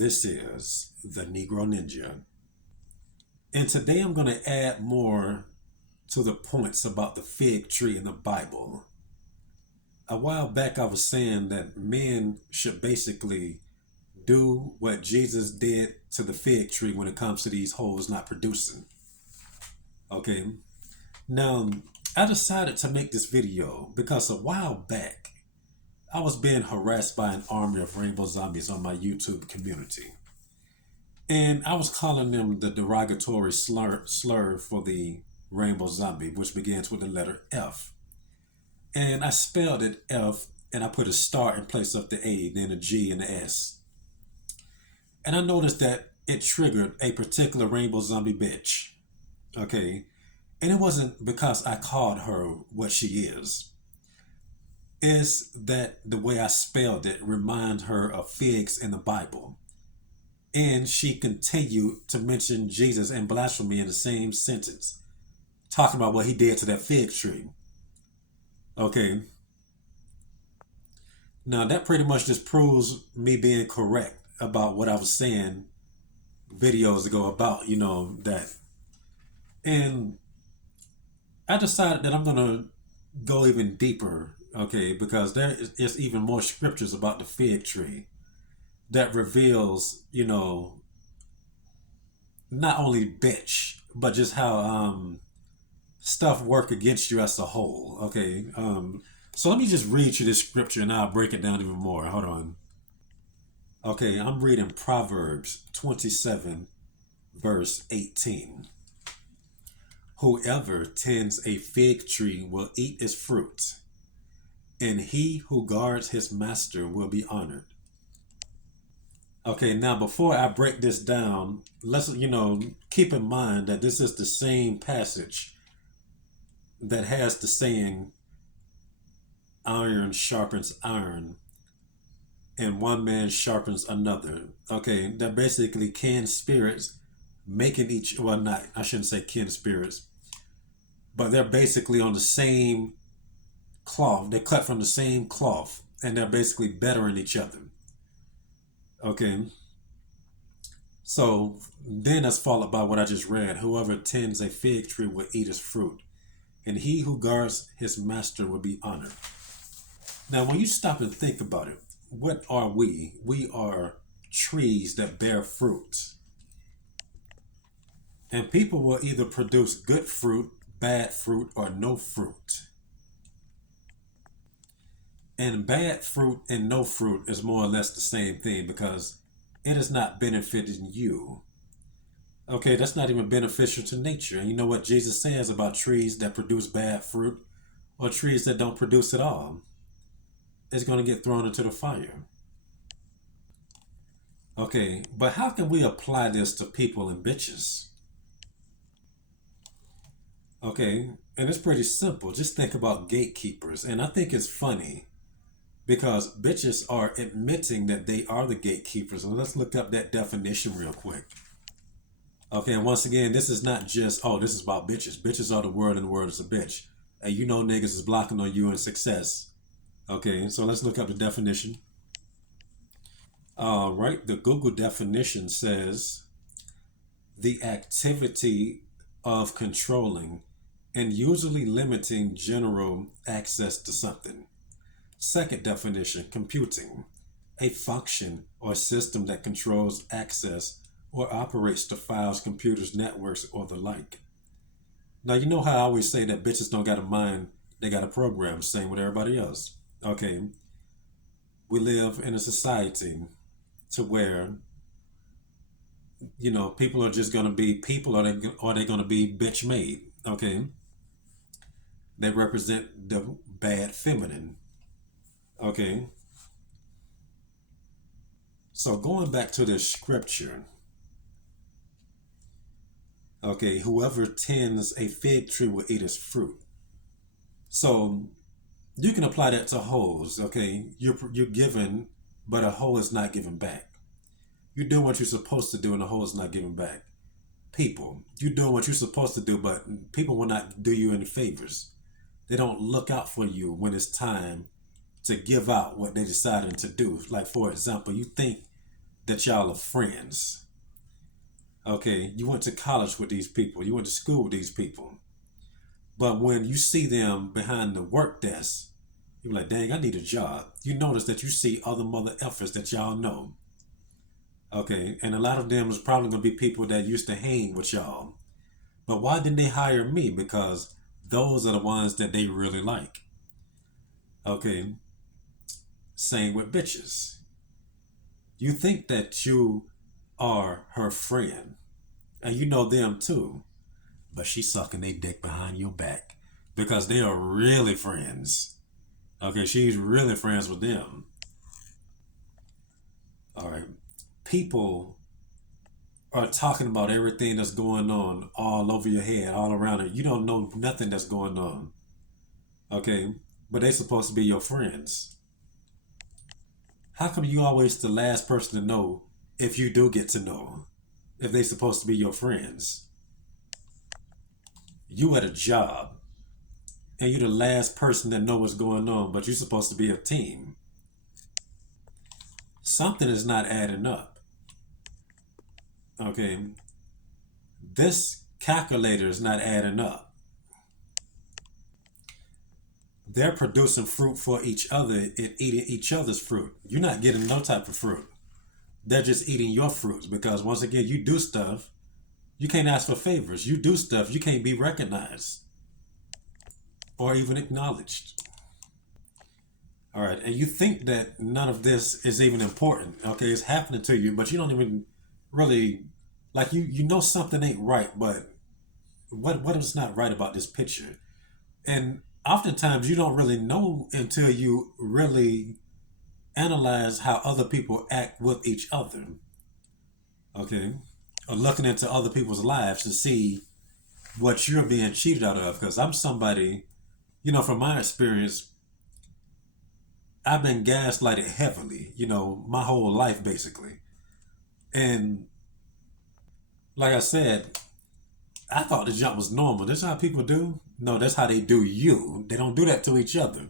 This is the Negro Ninja. And today I'm going to add more to the points about the fig tree in the Bible. A while back, I was saying that men should basically do what Jesus did to the fig tree when it comes to these hoes not producing. Okay. Now, I decided to make this video because a while back, I was being harassed by an army of rainbow zombies on my YouTube community. And I was calling them the derogatory slur for the rainbow zombie, which begins with the letter F. And I spelled it F, and I put a star in place of the A, then a G and an S. And I noticed that it triggered a particular rainbow zombie bitch. Okay. And it wasn't because I called her what she is. It's that the way I spelled it reminded her of figs in the Bible. And she continued to mention Jesus and blasphemy in the same sentence, talking about what he did to that fig tree. Okay. Now that pretty much just proves me being correct about what I was saying videos ago about, that. And I decided that I'm going to go even deeper, okay, because there is even more scriptures about the fig tree that reveals, not only bitch, but just how stuff work against you as a whole, okay? So let me just read you this scripture and I'll break it down even more. Hold on. Okay, I'm reading Proverbs 27, verse 18. Whoever tends a fig tree will eat its fruit, and he who guards his master will be honored. Okay, now before I break this down, let's, keep in mind that this is the same passage that has the saying, iron sharpens iron, and one man sharpens another. Okay, that basically kin spirits making not, I shouldn't say kin spirits, but they're basically on the same cloth. They cut from the same cloth, and they're basically bettering each other. Okay. So then that's followed by what I just read. Whoever tends a fig tree will eat its fruit, and he who guards his master will be honored. Now, when you stop and think about it, what are we? We are trees that bear fruit. And people will either produce good fruit, bad fruit, or no fruit. And bad fruit and no fruit is more or less the same thing because it is not benefiting you. Okay, that's not even beneficial to nature. And you know what Jesus says about trees that produce bad fruit or trees that don't produce at all? It's going to get thrown into the fire. Okay, but how can we apply this to people and bitches? Okay, and it's pretty simple. Just think about gatekeepers. And I think it's funny because bitches are admitting that they are the gatekeepers. And let's look up that definition real quick. Okay, and once again, this is not just, this is about bitches. Bitches are the word and the word is a bitch. And niggas is blocking on you in success. Okay, so let's look up the definition. All right, the Google definition says the activity of controlling and usually limiting general access to something. Second definition, computing, a function or system that controls access or operates to files, computers, networks, or the like. Now, you know how I always say that bitches don't got a mind, they got a program, same with everybody else. Okay, we live in a society to where, people are just going to be people or they're going to be bitch made. Okay, they represent the bad feminine. Okay, so going back to the scripture, okay, whoever tends a fig tree will eat its fruit. So you can apply that to hoes. Okay, you're given, but a hoe is not giving back. You're doing what you're supposed to do, and a hoe is not giving back. People, you're doing what you're supposed to do, but people will not do you any favors. They don't look out for you when it's time to give out what they decided to do. Like, for example, you think that y'all are friends. Okay, you went to college with these people, you went to school with these people. But when you see them behind the work desk, you're like, dang, I need a job. You notice that you see other mother effers that y'all know. Okay, and a lot of them is probably gonna be people that used to hang with y'all. But why didn't they hire me? Because those are the ones that they really like. Okay, same with bitches. You think that you are her friend, and you know them too, but she's sucking their dick behind your back because they are really friends. Okay, she's really friends with them. All right. People are talking about everything that's going on all over your head, all around it. You don't know nothing that's going on. Okay, but they're supposed to be your friends. How come you always the last person to know if you do get to know? If they're supposed to be your friends? You at a job and you're the last person that know what's going on, but you're supposed to be a team. Something is not adding up. Okay, this calculator is not adding up. They're producing fruit for each other and eating each other's fruit. You're not getting no type of fruit. They're just eating your fruits because once again, you do stuff. You can't ask for favors. You do stuff. You can't be recognized or even acknowledged. All right, and you think that none of this is even important. Okay, it's happening to you, but you don't even really like you know something ain't right, but what is not right about this picture? And oftentimes you don't really know until you really analyze how other people act with each other. Okay, or looking into other people's lives to see what you're being cheated out of. Because I'm somebody, from my experience, I've been gaslighted heavily, my whole life basically. And like I said, I thought the jump was normal. That's how people do. No, that's how they do you. They don't do that to each other.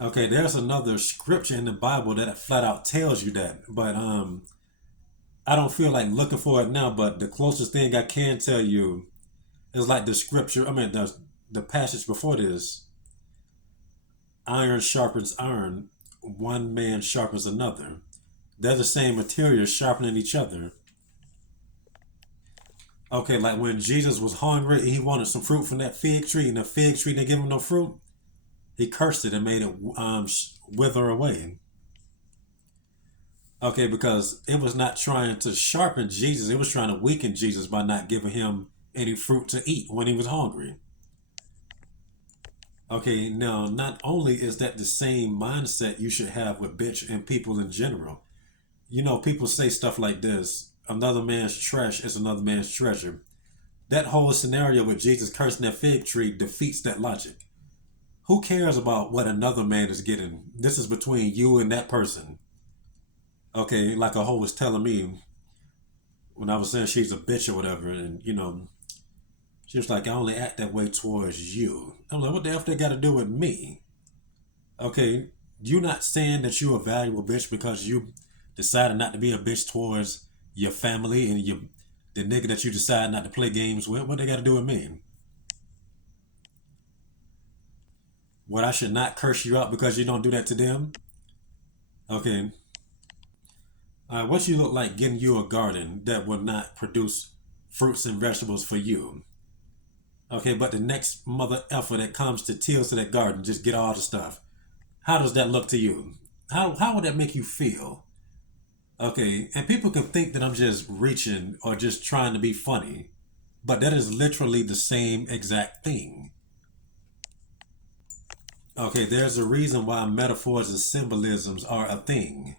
Okay, there's another scripture in the Bible that flat out tells you that. But I don't feel like looking for it now, but the closest thing I can tell you is like the scripture, the passage before this. Iron sharpens iron, one man sharpens another. They're the same material sharpening each other. Okay, like when Jesus was hungry and he wanted some fruit from that fig tree, and the fig tree didn't give him no fruit, he cursed it and made it wither away. Okay, because it was not trying to sharpen Jesus, it was trying to weaken Jesus by not giving him any fruit to eat when he was hungry. Okay, now not only is that the same mindset you should have with bitch and people in general. People say stuff like this: another man's trash is another man's treasure. That whole scenario with Jesus cursing that fig tree defeats that logic. Who cares about what another man is getting? This is between you and that person. Okay, like a hoe was telling me when I was saying she's a bitch or whatever, and she was like, I only act that way towards you. I'm like, what the F they got to do with me? Okay, you not saying that you a valuable bitch because you decided not to be a bitch towards your family and the nigga that you decide not to play games with. What they got to do with me? What, I should not curse you out because you don't do that to them? Okay. What you look like getting you a garden that will not produce fruits and vegetables for you? Okay, but the next mother effer that comes to till to that garden, just get all the stuff. How does that look to you? How would that make you feel? Okay, and people can think that I'm just reaching or just trying to be funny, but that is literally the same exact thing. Okay, there's a reason why metaphors and symbolisms are a thing.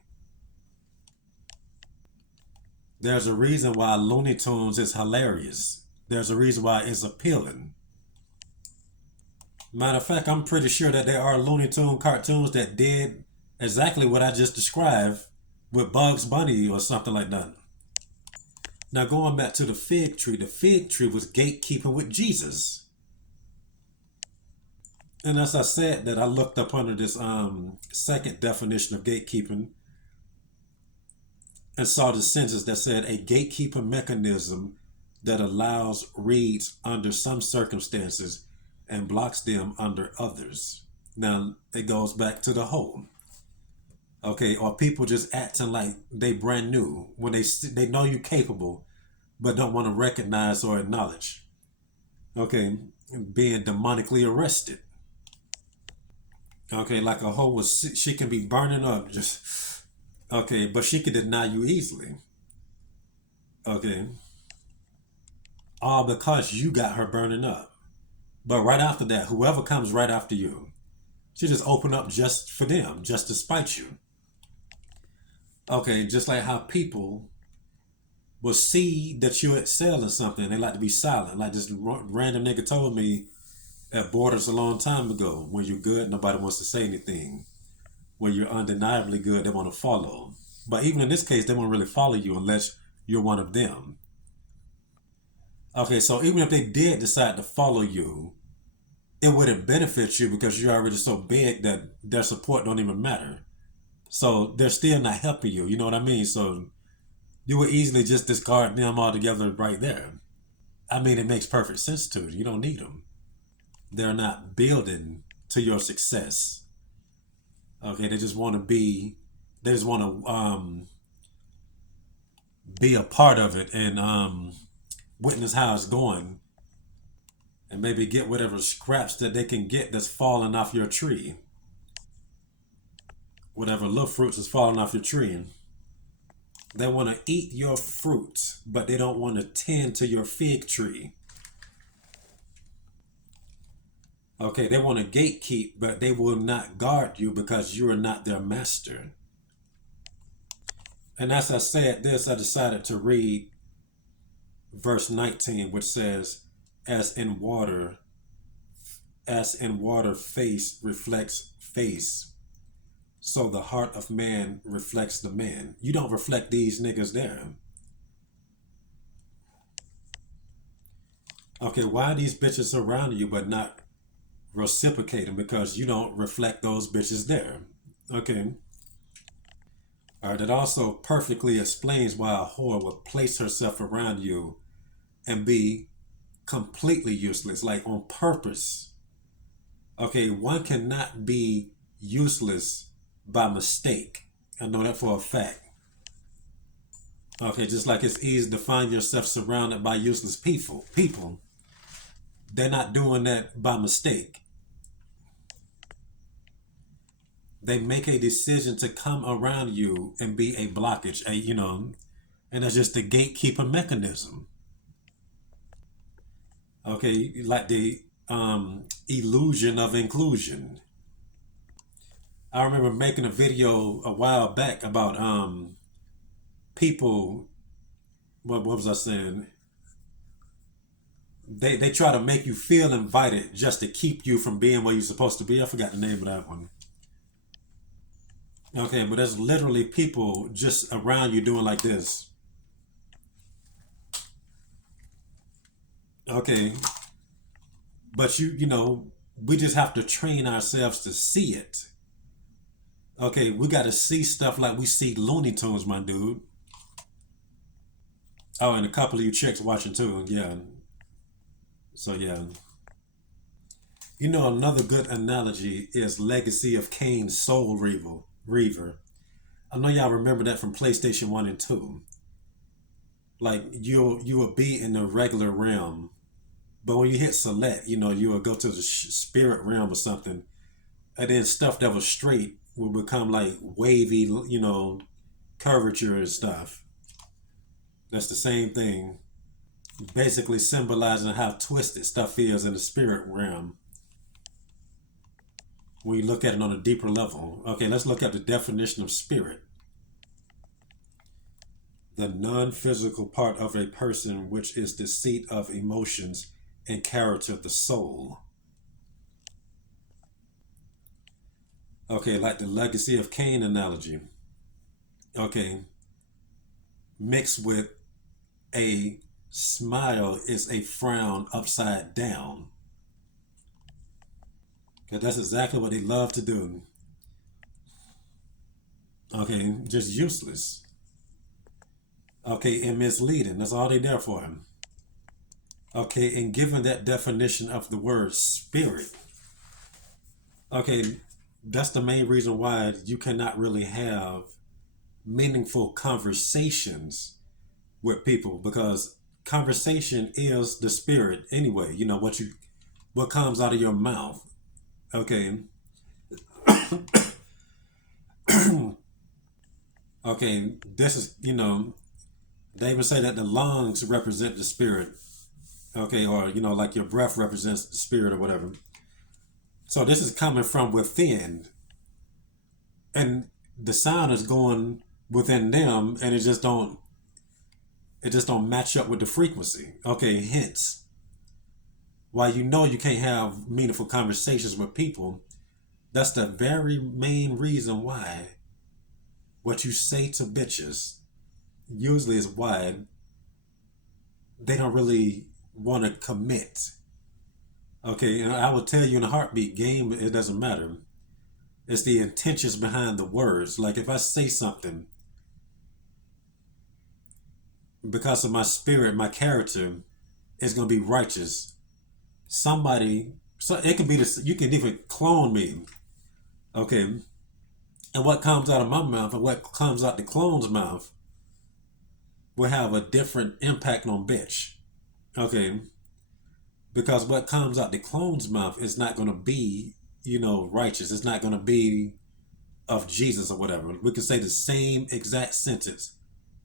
There's a reason why Looney Tunes is hilarious. There's a reason why it's appealing. Matter of fact, I'm pretty sure that there are Looney Tune cartoons that did exactly what I just described with Bugs Bunny or something like that. Now going back to the fig tree was gatekeeping with Jesus. And as I said that I looked up under this second definition of gatekeeping, and saw the sentence that said a gatekeeper mechanism that allows reads under some circumstances and blocks them under others. Now it goes back to the whole. Okay, or people just acting like they brand new when they know you're capable, but don't want to recognize or acknowledge. Okay, being demonically arrested. Okay, like a hoe was, she can be burning up just. Okay, but she can deny you easily. Okay, all because you got her burning up. But right after that, whoever comes right after you, she just open up just for them, just to spite you. Okay, just like how people will see that you excel in something, they like to be silent. Like this random nigga told me at Borders a long time ago, when you're good, nobody wants to say anything. When you're undeniably good, they want to follow. But even in this case, they won't really follow you unless you're one of them. Okay, so even if they did decide to follow you, it wouldn't benefit you because you're already so big that their support don't even matter. So they're still not helping you. You know what I mean? So you would easily just discard them altogether right there. I mean, it makes perfect sense to you. You don't need them. They're not building to your success. Okay, they just want to be. They just want to be a part of it and witness how it's going, and maybe get whatever scraps that they can get that's falling off your tree. Whatever little fruits is falling off your tree. They want to eat your fruit, but they don't want to tend to your fig tree. Okay, they want to gatekeep, but they will not guard you because you are not their master. And as I said this, I decided to read verse 19, which says, as in water face reflects face, so the heart of man reflects the man. You don't reflect these niggas there. Okay, why are these bitches surrounding you but not reciprocating? Because you don't reflect those bitches there. Okay. All right, that also perfectly explains why a whore would place herself around you and be completely useless, like on purpose. Okay, one cannot be useless by mistake. I know that for a fact. Okay, just like it's easy to find yourself surrounded by useless people, they're not doing that by mistake. They make a decision to come around you and be a blockage, and that's just the gatekeeper mechanism. Okay, like the illusion of inclusion. I remember making a video a while back about people. What was I saying? They try to make you feel invited just to keep you from being where you're supposed to be. I forgot the name of that one. Okay, but there's literally people just around you doing like this. Okay, but we just have to train ourselves to see it. Okay, we got to see stuff like we see Looney Tunes, my dude. Oh, and a couple of you chicks watching too. Yeah. So yeah. Another good analogy is Legacy of Kain Soul Reaver. I know y'all remember that from PlayStation 1 and 2. Like you will be in the regular realm, but when you hit select, you will go to the spirit realm or something, and then stuff that was straight will become like wavy, curvature and stuff. That's the same thing. Basically symbolizing how twisted stuff is in the spirit realm when you look at it on a deeper level. Okay, let's look at the definition of spirit. The non-physical part of a person, which is the seat of emotions and character, the soul. Okay, like the Legacy of Kain analogy. Okay, mixed with a smile is a frown upside down. Okay, that's exactly what they love to do. Okay, just useless. Okay, and misleading. That's all they there for him. Okay, and given that definition of the word spirit, okay, that's the main reason why you cannot really have meaningful conversations with people, because conversation is the spirit anyway. You know what comes out of your mouth. Okay, okay. This is they even say that the lungs represent the spirit. Okay, or like your breath represents the spirit or whatever. So this is coming from within, and the sound is going within them, and it just don't match up with the frequency. Okay, hence why you can't have meaningful conversations with people. That's the very main reason why what you say to bitches usually is why they don't really want to commit. Okay, and I will tell you in a heartbeat, game, it doesn't matter. It's the intentions behind the words. Like if I say something because of my spirit, my character is going to be righteous. Somebody, so it can be this. You can even clone me, okay? And what comes out of my mouth and what comes out the clone's mouth will have a different impact on bitch, okay? Because what comes out the clone's mouth is not going to be, righteous. It's not going to be of Jesus or whatever. We can say the same exact sentence.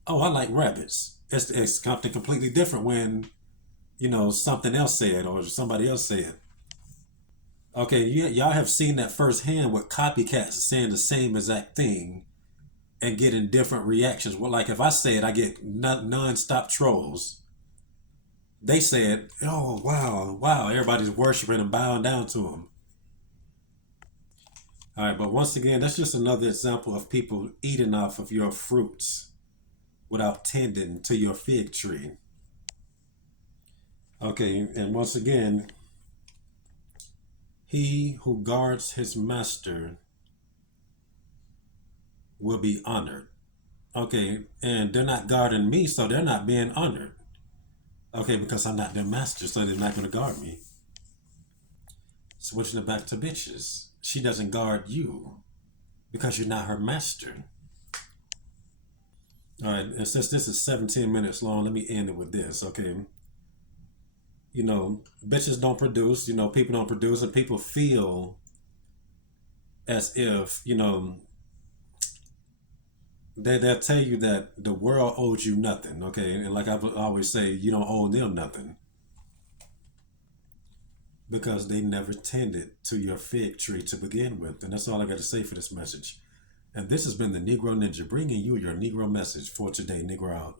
Oh, I like rabbits. It's something completely different when something else said or somebody else said. Okay, y'all have seen that firsthand with copycats saying the same exact thing and getting different reactions. Well, like if I say it, I get non-stop trolls. They said, "Oh wow, wow!" Everybody's worshiping and bowing down to him. All right, but once again, that's just another example of people eating off of your fruits without tending to your fig tree. Okay, and once again, he who guards his master will be honored. Okay, and they're not guarding me, so they're not being honored. Okay, because I'm not their master, so they're not going to guard me. Switching it back to bitches. She doesn't guard you because you're not her master. All right, and since this is 17 minutes long, let me end it with this, okay? Bitches don't produce, people don't produce, and people feel as if, they'll tell you that the world owes you nothing, okay? And like I always say, you don't owe them nothing because they never tended to your fig tree to begin with. And that's all I got to say for this message. And this has been the Negro Ninja bringing you your Negro message for today. Negro out.